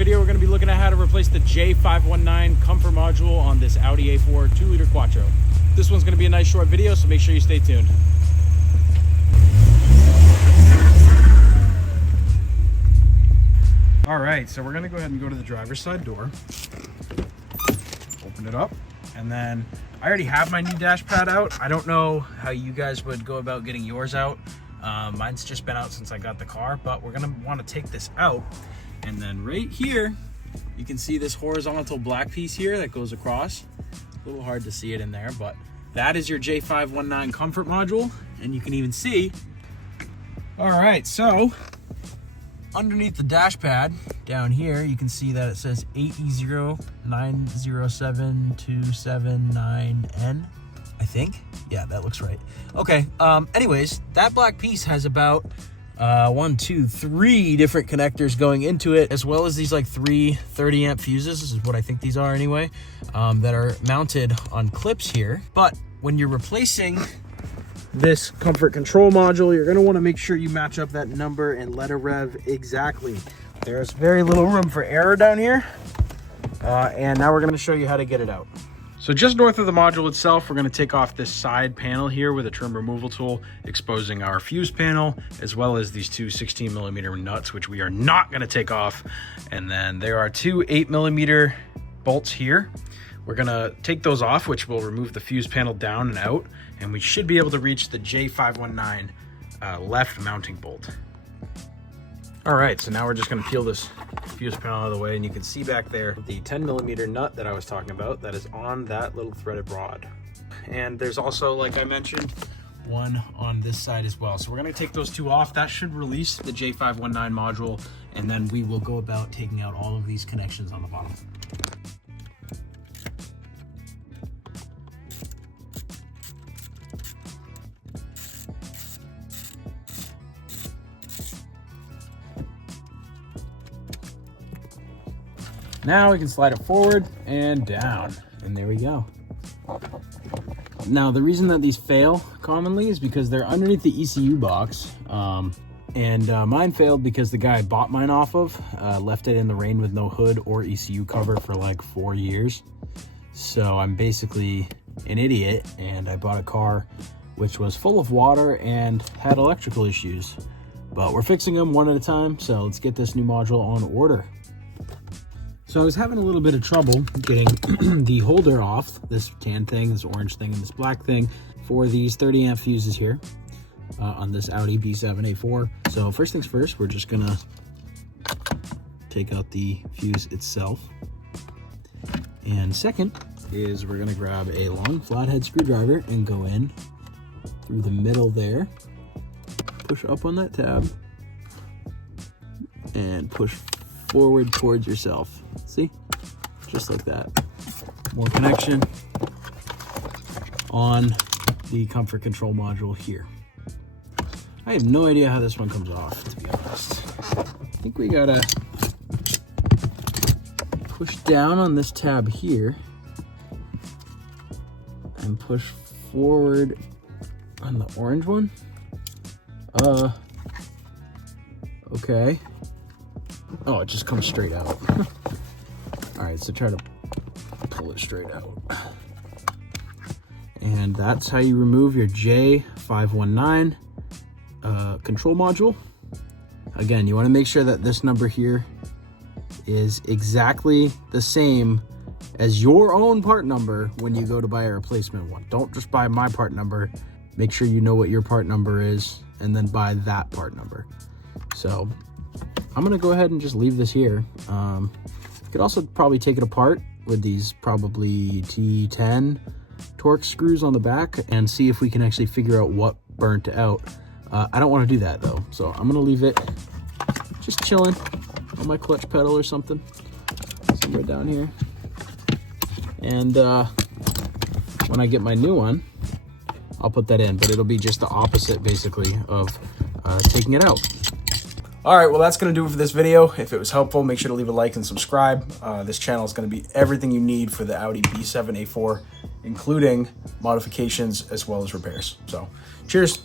video, we're going to be looking at how to replace the J519 comfort module on this Audi A4 2-liter Quattro. This one's going to be a nice short video, so make sure you stay tuned. All right, so we're going to go ahead and go to the driver's side door, open it up, and then I already have my new dash pad out. I don't know how you guys would go about getting yours out. Mine's just been out since I got the car, but we're going to want to take this out. And then right here, you can see this horizontal black piece here that goes across. A little hard to see it in there, but that is your J519 comfort module. And you can even see, all right, so underneath the dash pad down here, you can see that it says 8E09072799N, I think. Yeah, that looks right. Okay, anyways, that black piece has about 1, 2, 3 different connectors going into it, as well as these like 3 30 amp fuses. This is what I think these are anyway, that are mounted on clips here. But when you're replacing this comfort control module, you're going to want to make sure you match up that number and letter rev exactly. There's very little room for error down here, and now we're going to show you how to get it out. So just north of the module itself, we're going to take off this side panel here with a trim removal tool, exposing our fuse panel, as well as these 2 16mm nuts, which we are not going to take off. And then there are 2 8mm bolts here. We're going to take those off, which will remove the fuse panel down and out, and we should be able to reach the J519 left mounting bolt. All right, so now we're just going to peel this fuse panel out of the way, and you can see back there the 10mm nut that I was talking about that is on that little threaded rod. And there's also, like I mentioned, one on this side as well. So we're going to take those 2 off. That should release the J519 module, and then we will go about taking out all of these connections on the bottom. Now we can slide it forward and down, and there we go. Now, the reason that these fail commonly is because they're underneath the ECU box, and mine failed because the guy I bought mine off of left it in the rain with no hood or ECU cover for like 4 years. So I'm basically an idiot, and I bought a car which was full of water and had electrical issues. But we're fixing them one at a time, so let's get this new module on order. So I was having a little bit of trouble getting the holder off, this tan thing, this orange thing, and this black thing for these 30 amp fuses here on this Audi B7 A4. So first things first, we're just gonna take out the fuse itself. And second is we're gonna grab a long flathead screwdriver and go in through the middle there, push up on that tab, and push forward towards yourself. See? Just like that. More connection on the comfort control module here. I have no idea how this one comes off, to be honest. I think we gotta push down on this tab here and push forward on the orange one. Okay. Oh, it just comes straight out. All right, so try to pull it straight out. And that's how you remove your J519 control module. Again, you want to make sure that this number here is exactly the same as your own part number when you go to buy a replacement one. Don't just buy my part number. Make sure you know what your part number is and then buy that part number. So I'm gonna go ahead and just leave this here. You could also probably take it apart with these probably T10 Torx screws on the back and see if we can actually figure out what burnt out. I don't want to do that though, so I'm gonna leave it just chilling on my clutch pedal or something, somewhere down here. And when I get my new one, I'll put that in, but it'll be just the opposite basically of taking it out. All right, well, that's going to do it for this video. If it was helpful, make sure to leave a like and subscribe. This channel is going to be everything you need for the Audi B7 A4, including modifications as well as repairs. So, cheers.